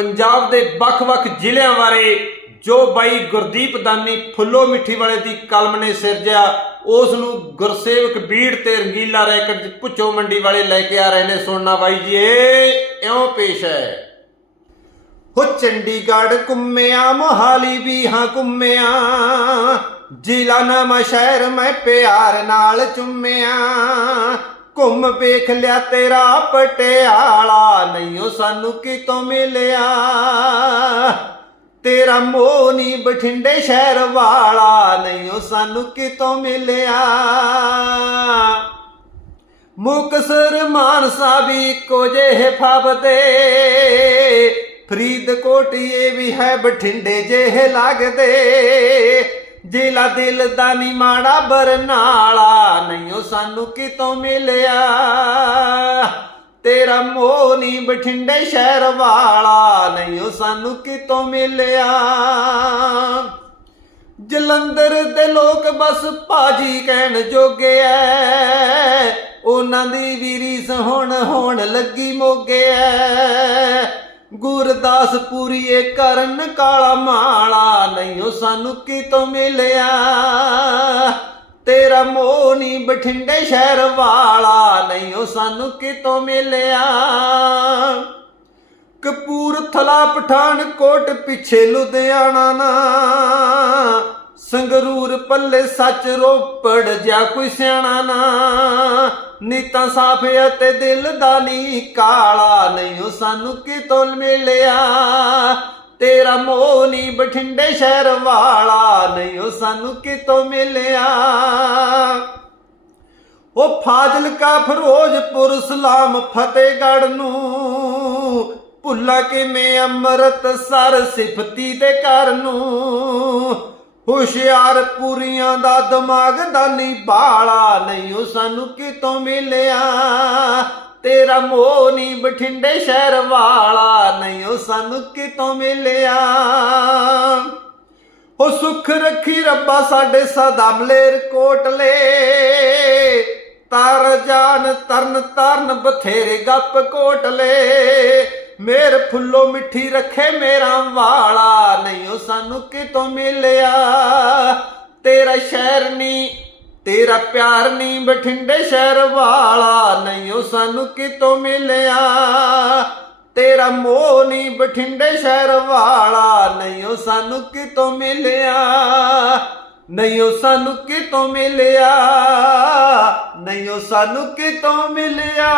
ਪੰਜਾਬ ਦੇ ਵੱਖ-ਵੱਖ ਜ਼ਿਲ੍ਹਿਆਂ ਬਾਰੇ ਜੋ ਬਾਈ ਗੁਰਦੀਪ ਦਾਨੀ ਫੁੱਲੋ ਮਿੱਠੀ ਵਾਲੇ ਦੀ ਕਲਮ ਨੇ ਸਿਰਜਿਆ ਉਸ ਨੂੰ ਗੁਰਸੇਵਕ ਬੀੜ ਤੇ ਰੰਗੀਲਾ ਰੈਕਟ ਪੁੱਛੋ ਮੰਡੀ ਵਾਲੇ ਲੈ ਕੇ ਆ ਰਹੇ ਨੇ ਸੁਣਨਾ ਬਾਈ ਜੀ, ਇਹ ਇਉਂ ਪੇਸ਼ ਹੈ। ਹੋ ਚੰਡੀਗੜ੍ਹ ਘੁੰਮਿਆ, ਮੋਹਾਲੀ ਵੀ ਹਾਂ ਘੁੰਮਿਆ, ਜ਼ਿਲ੍ਹਾ ਨਵਾਂ ਸ਼ਹਿਰ ਮੈਂ ਪਿਆਰ ਨਾਲ ਚੁੰਮਿਆ ਘੁੰਮ ਵੇਖ ਲਿਆ ਤੇਰਾ ਪਟਿਆਲਾ, ਨਹੀਂ ਉਹ ਸਾਨੂੰ ਕਿਤੋਂ ਮਿਲਿਆ? ਤੇਰਾ ਮੋਹ ਨਹੀਂ ਬਠਿੰਡੇ ਸ਼ਹਿਰ ਵਾਲਾ, ਨਹੀਂ ਉਹ ਸਾਨੂੰ ਕਿਤੋਂ ਮਿਲਿਆ? ਮੁਕਸਰ ਮਾਨਸਾ ਵੀ ਇੱਕੋ ਜਿਹੇ ਫਬਦੇ ਫਰੀਦਕੋਟ ਇਹ ਵੀ ਹੈ ਬਠਿੰਡੇ ਜਿਹੇ ਲੱਗਦੇ ਜ਼ਿਲ੍ਹਾ ਦਿਲ ਦਾ ਨੀ ਮਾੜਾ ਬਰਨਾਲਾ ਨਹੀਂ ਉਹ ਸਾਨੂੰ ਕਿਤੋਂ ਮਿਲਿਆ? ਤੇਰਾ ਮੋਹ ਨੀ ਬਠਿੰਡੇ ਸ਼ਹਿਰ ਵਾਲਾ ਨਹੀਂ ਉਹ ਸਾਨੂੰ ਕਿਤੋਂ ਮਿਲਿਆ? ਜਲੰਧਰ ਦੇ ਲੋਕ ਬਸ ਭਾਜੀ ਕਹਿਣ ਜੋਗੇ ਐ, ਉਹਨਾਂ ਦੀ ਵੀ ਰੀਸ ਹੁਣ ਹੋਣ ਲੱਗੀ ਮੋਗੇ ਐ। ਗੁਰਦਾਸਪੁਰੀਏ ਕਰਨ ਕਾਲਾ ਮਾਲਾ ਨਹੀਂ ਉਹ ਸਾਨੂੰ ਕਿਤੋਂ ਮਿਲਿਆ? ਤੇਰਾ ਮੋਹ ਨਹੀਂ ਬਠਿੰਡੇ ਸ਼ਹਿਰ ਵਾਲਾ ਨਹੀਂ ਉਹ ਸਾਨੂੰ ਕਿਤੋਂ ਮਿਲਿਆ? ਕਪੂਰਥਲਾ ਪਠਾਨਕੋਟ ਪਿੱਛੇ ਲੁਧਿਆਣਾ ਨਾ ਸੰਗਰੂਰ ਪੱਲੇ ਸੱਚ ਰੋਪੜ ਜਾਂ ਕੋਈ ਸਿਆਣਾ ਨਾ। ਨੀ ਤਾਂ ਸਾਫ਼ ਅਤੇ ਦਿਲ ਦਾ ਨੀ ਕਾਲਾ, ਨਹੀਂ ਉਹ ਸਾਨੂੰ ਕਿਤੋਂ ਮਿਲਿਆ। ਤੇਰਾ ਮੋਹ ਨੀ ਬਠਿੰਡੇ ਸ਼ਹਿਰ ਵਾਲਾ, ਨਹੀਂ ਉਹ ਸਾਨੂੰ ਕਿਤੋਂ ਮਿਲਿਆ। ਉਹ ਫਾਜ਼ਿਲਕਾ, ਫਿਰੋਜ਼ਪੁਰ, ਸਲਾਮ, ਫਤਿਹਗੜ੍ਹ ਨੂੰ ਭੁੱਲਾ ਕਿਵੇਂ ਅੰਮ੍ਰਿਤਸਰ ਸਿਫਤੀ ਦੇ ਘਰ ਨੂੰ। ਹੁਸ਼ਿਆਰਪੁਰੀਆਂ ਦਾ ਦਿਮਾਗ ਦਾ ਨਹੀਂ ਬਾਲਾ ਨਹੀਂ ਉਹ ਸਾਨੂੰ ਕਿਤੋਂ ਮਿਲਿਆ? ਤੇਰਾ ਮੋਹ ਨਹੀਂ ਬਠਿੰਡੇ ਸ਼ਹਿਰ ਵਾਲਾ ਨਹੀਂ ਉਹ ਸਾਨੂੰ ਕਿਤੋਂ ਮਿਲਿਆ? ਉਹ ਸੁਖ ਰੱਖੀ ਰੱਬਾ ਸਾਡੇ ਸਦਾ ਮਲੇਰ ਕੋਟਲੇ। ਤਰ ਜਾਨ ਤਰਨ ਤਰਨ ਬਥੇਰੇ ਗੱਪ ਕੋਟਲੇ। ਮੇਰ ਫੁੱਲੋ ਮਿੱਠੀ ਰੱਖੇ ਮੇਰਾ ਵਾਲਾ। ਸਾਨੂੰ ਕਿਤੋਂ ਮਿਲਿਆ? ਤੇਰਾ ਸ਼ਹਿਰ ਨੀ, ਤੇਰਾ ਪਿਆਰ ਨੀ, ਬਠਿੰਡੇ ਸ਼ਹਿਰ ਵਾਲਾ ਨਹੀਂ ਉਹ ਸਾਨੂੰ ਕਿਤੋਂ ਮਿਲਿਆ? ਤੇਰਾ ਮੋਹ ਨੀ, ਬਠਿੰਡੇ ਸ਼ਹਿਰ ਵਾਲਾ ਨਹੀਂ ਉਹ ਸਾਨੂੰ ਕਿਤੋਂ ਮਿਲਿਆ? ਨਹੀਂ ਉਹ ਸਾਨੂੰ ਕਿਤੋਂ ਮਿਲਿਆ? ਨਹੀਂ ਉਹ ਸਾਨੂੰ ਕਿਤੋਂ ਮਿਲਿਆ?